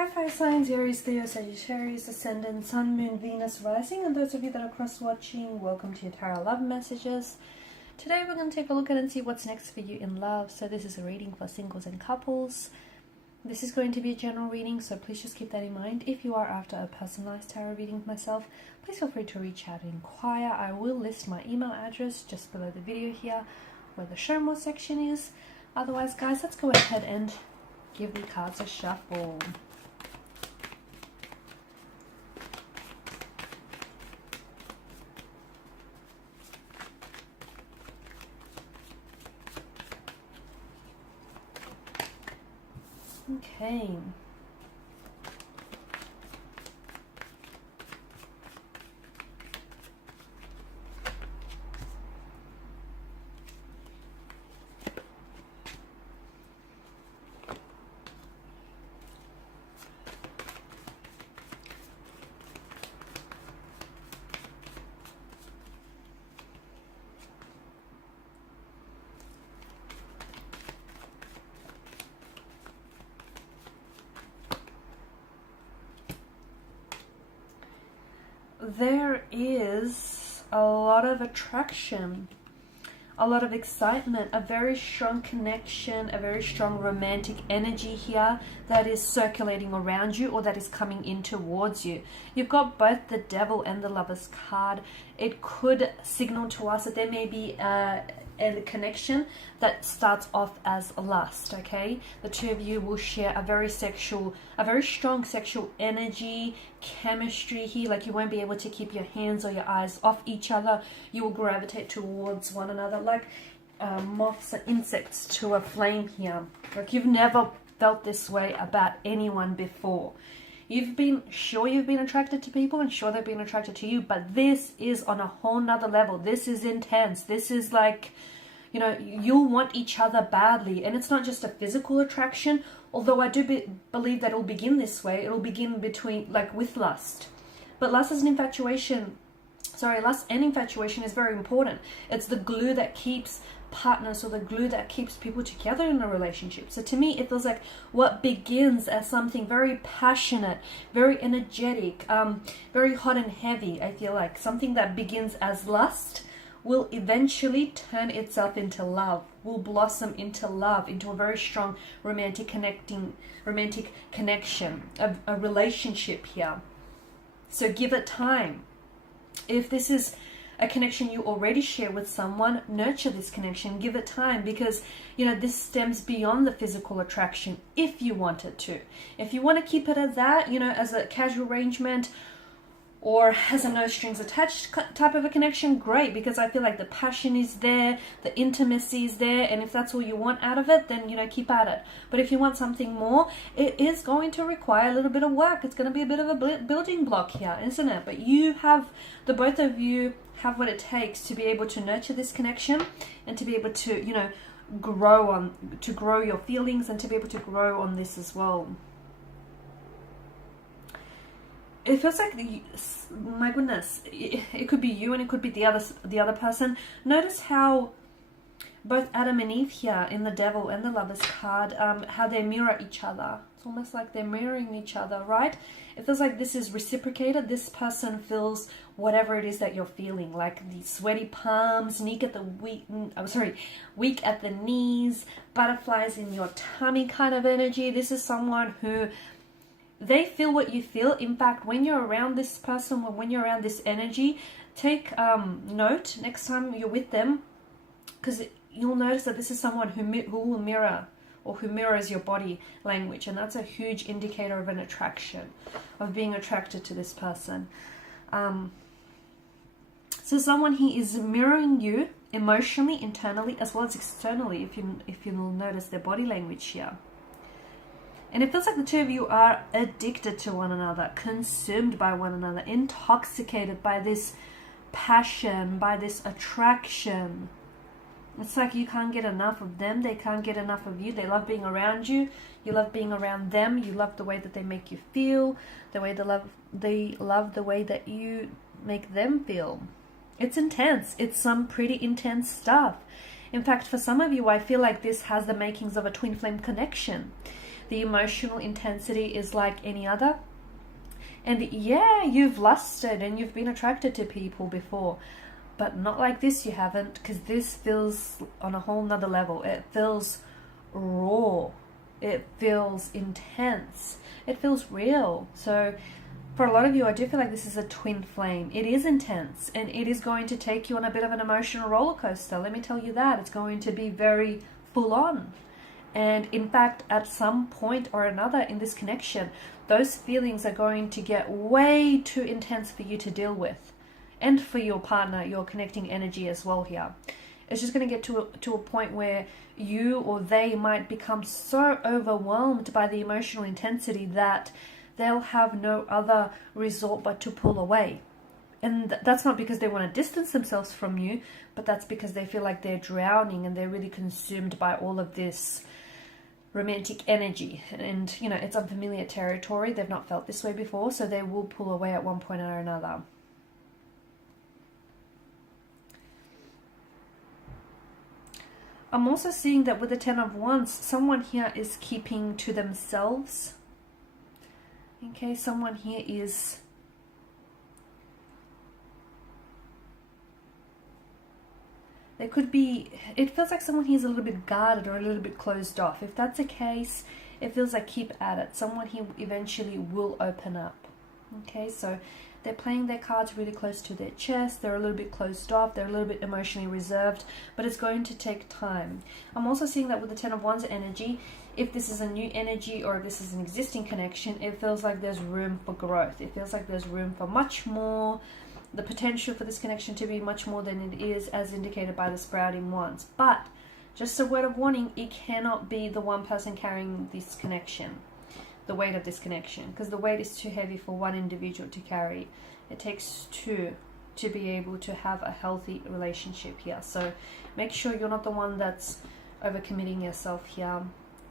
Hi fire signs, Aries, Leo, Sagittarius, Ascendant, Sun, Moon, Venus, Rising, and those of you that are cross-watching, welcome to your tarot love messages. Today we're going to take a look at and see what's next for you in love. So this is a reading for singles and couples. This is going to be a general reading, so please just keep that in mind. If you are after a personalized tarot reading with myself, please feel free to reach out and inquire. I will list my email address just below the video here, where the show more section is. Otherwise, guys, let's go ahead and give the cards a shuffle. Okay. There is a lot of attraction, a lot of excitement, a very strong connection, a very strong romantic energy here that is circulating around you or that is coming in towards you. You've got both the Devil and the Lover's card. It could signal to us that there may be a connection that starts off as lust, okay? The two of you will share a very strong sexual energy, chemistry here. Like, you won't be able to keep your hands or your eyes off each other. You will gravitate towards one another like moths and insects to a flame here. Like, you've never felt this way about anyone before. You've been attracted to people and sure they've been attracted to you, but this is on a whole nother level. This is intense. This is like, you know, you'll want each other badly. And it's not just a physical attraction, although I do believe that it'll begin this way. It'll begin with lust. But lust and infatuation is very important. It's the glue that keeps partners, or the glue that keeps people together in a relationship. So to me, it feels like what begins as something very passionate, very energetic, very hot and heavy, I feel like something that begins as lust will eventually turn itself into love, will blossom into love, into a very strong romantic connection, a relationship here. So give it time. If this is a connection you already share with someone, nurture this connection, give it time, because, you know, this stems beyond the physical attraction if you want it to. If you want to keep it as that, you know, as a casual arrangement or as a no strings attached type of a connection, great, because I feel like the passion is there, the intimacy is there, and if that's all you want out of it, then, you know, keep at it. But if you want something more, it is going to require a little bit of work. It's going to be a bit of a building block here, isn't it? But the both of you have what it takes to be able to nurture this connection and to be able to, you know, grow your feelings and to be able to grow on this as well. It feels like, my goodness, it could be you and it could be the other person. Notice how both Adam and Eve here in the Devil and the Lover's card, how they mirror each other. It's almost like they're mirroring each other, right? It feels like this is reciprocated. This person feels whatever it is that you're feeling, like the sweaty palms, weak at the knees, butterflies in your tummy kind of energy. This is someone who, they feel what you feel. In fact, when you're around this person, or when you're around this energy, take note next time you're with them, because you'll notice that this is someone who will mirror, or who mirrors your body language, and that's a huge indicator of an attraction, of being attracted to this person. So someone he is mirroring you emotionally, internally, as well as externally, if you'll notice their body language here. And it feels like the two of you are addicted to one another, consumed by one another, intoxicated by this passion, by this attraction. It's like you can't get enough of them, they can't get enough of you. They love being around you, you love being around them, you love the way that they make you feel, they love the way that you make them feel. It's intense. It's some pretty intense stuff. In fact, for some of you, I feel like this has the makings of a twin flame connection. The emotional intensity is like any other. And yeah, you've lusted and you've been attracted to people before, but not like this, you haven't, because this feels on a whole nother level. It feels raw. It feels intense. It feels real. So for a lot of you, I do feel like this is a twin flame. It is intense, and it is going to take you on a bit of an emotional roller coaster. Let me tell you that. It's going to be very full on. And in fact, at some point or another in this connection, those feelings are going to get way too intense for you to deal with. And for your partner, your connecting energy as well here. It's just going to get to a point where you or they might become so overwhelmed by the emotional intensity that they'll have no other resort but to pull away. And that's not because they want to distance themselves from you, but that's because they feel like they're drowning and they're really consumed by all of this romantic energy. And, you know, it's unfamiliar territory. They've not felt this way before, so they will pull away at one point or another. I'm also seeing that with the Ten of Wands, someone here is keeping to themselves. Okay, someone here is there could be, it feels like someone here is a little bit guarded or a little bit closed off. If that's the case, it feels like keep at it. Someone here eventually will open up. Okay, so they're playing their cards really close to their chest. They're a little bit closed off. They're a little bit emotionally reserved, but it's going to take time. I'm also seeing that with the Ten of Wands energy, if this is a new energy or if this is an existing connection, it feels like there's room for growth. It feels like there's room for much more, the potential for this connection to be much more than it is, as indicated by the sprouting wands. But just a word of warning, it cannot be the one person carrying this connection, the weight of this connection, because the weight is too heavy for one individual to carry. It takes two to be able to have a healthy relationship here. So make sure you're not the one that's overcommitting yourself here,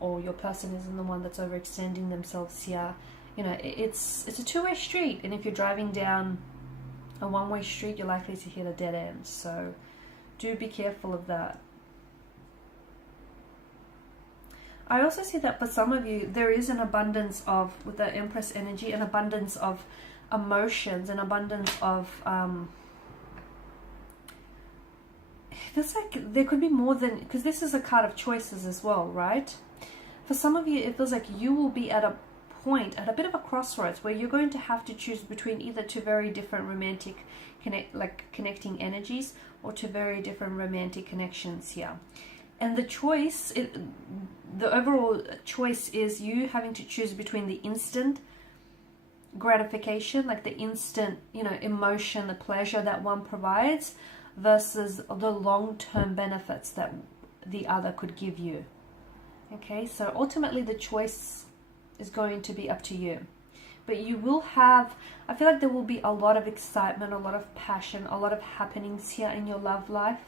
or your person isn't the one that's overextending themselves here. You know, it's a two-way street, and if you're driving down a one-way street, you're likely to hit a dead end. So do be careful of that. I also see that for some of you, there is an abundance of, with the Empress energy, an abundance of emotions, an abundance of, it feels like there could be more than, because this is a card of choices as well, right? For some of you, it feels like you will be at a point, at a bit of a crossroads, where you're going to have to choose between either two very different romantic connecting energies, or two very different romantic connections here. And the choice, the overall choice is you having to choose between the instant gratification, like the instant, you know, emotion, the pleasure that one provides, versus the long-term benefits that the other could give you. Okay, so ultimately the choice is going to be up to you. But you will have, I feel like there will be a lot of excitement, a lot of passion, a lot of happenings here in your love life.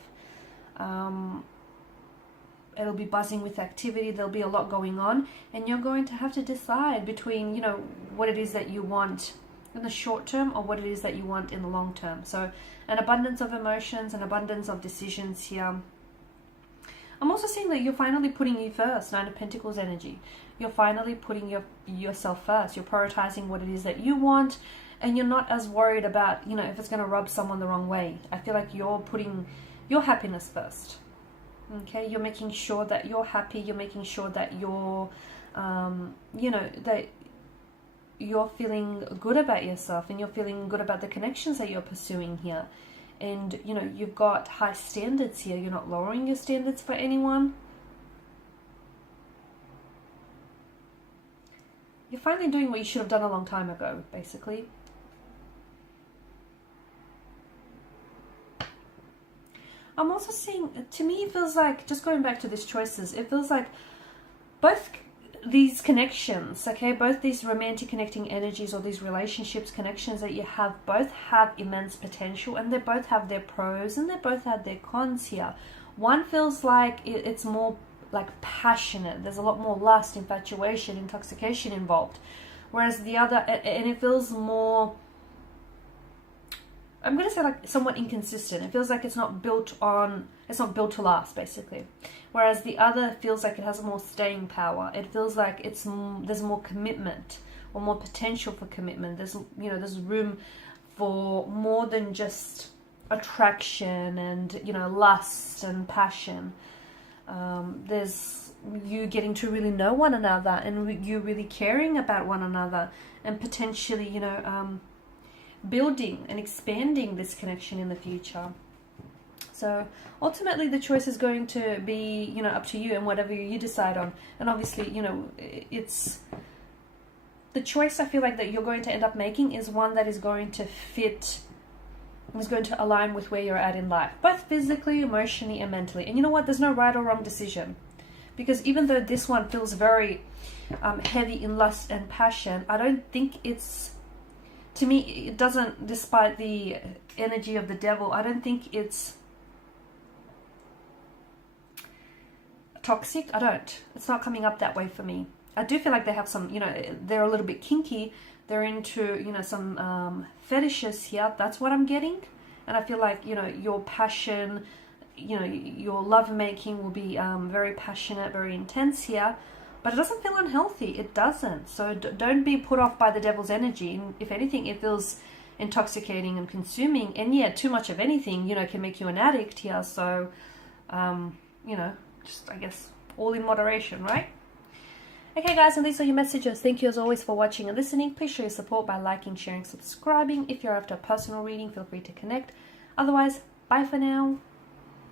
It'll be buzzing with activity. There'll be a lot going on, and you're going to have to decide between, you know, what it is that you want in the short term or what it is that you want in the long term. So an abundance of emotions, an abundance of decisions here. I'm also seeing that you're finally putting you first. Nine of Pentacles energy. You're finally putting yourself first. You're prioritizing what it is that you want, and you're not as worried about, you know, if it's going to rub someone the wrong way. I feel like you're putting your happiness first. Okay, you're making sure that you're happy. You're making sure that you're, you know, that you're feeling good about yourself, and you're feeling good about the connections that you're pursuing here. And, you know, you've got high standards here. You're not lowering your standards for anyone. You're finally doing what you should have done a long time ago, basically. I'm also seeing, to me, it feels like, just going back to these choices, it feels like both these connections, okay, both these romantic connecting energies, or these relationships, connections that you have, both have immense potential, and they both have their pros and they both have their cons here. One feels like it's more like passionate. There's a lot more lust, infatuation, intoxication involved. Whereas the other, and it feels more I'm going to say like somewhat inconsistent. It feels like it's not built to last, basically. Whereas the other feels like it has more staying power. It feels like there's more commitment or more potential for commitment. There's room for more than just attraction and, lust and passion. There's you getting to really know one another and you really caring about one another and potentially, building and expanding this connection in the future. So ultimately the choice is going to be, up to you and whatever you decide on. And obviously, it's the choice I feel like that you're going to end up making is one that is going to fit, is going to align with where you're at in life, both physically, emotionally, and mentally. And you know what? There's no right or wrong decision. Because even though this one feels very heavy in lust and passion, I don't think it's, to me, it doesn't, despite the energy of the devil, I don't think it's toxic. It's not coming up that way for me. I do feel like they have some, they're a little bit kinky. They're into, some fetishes here. That's what I'm getting. And I feel like, your passion, your lovemaking will be very passionate, very intense here. But it doesn't feel unhealthy. It doesn't. So don't be put off by the devil's energy. And if anything, it feels intoxicating and consuming. And yeah, too much of anything, can make you an addict here. So, just, I guess, all in moderation, right? Okay, guys, and these are your messages. Thank you as always for watching and listening. Please show your support by liking, sharing, subscribing. If you're after a personal reading, feel free to connect. Otherwise, bye for now.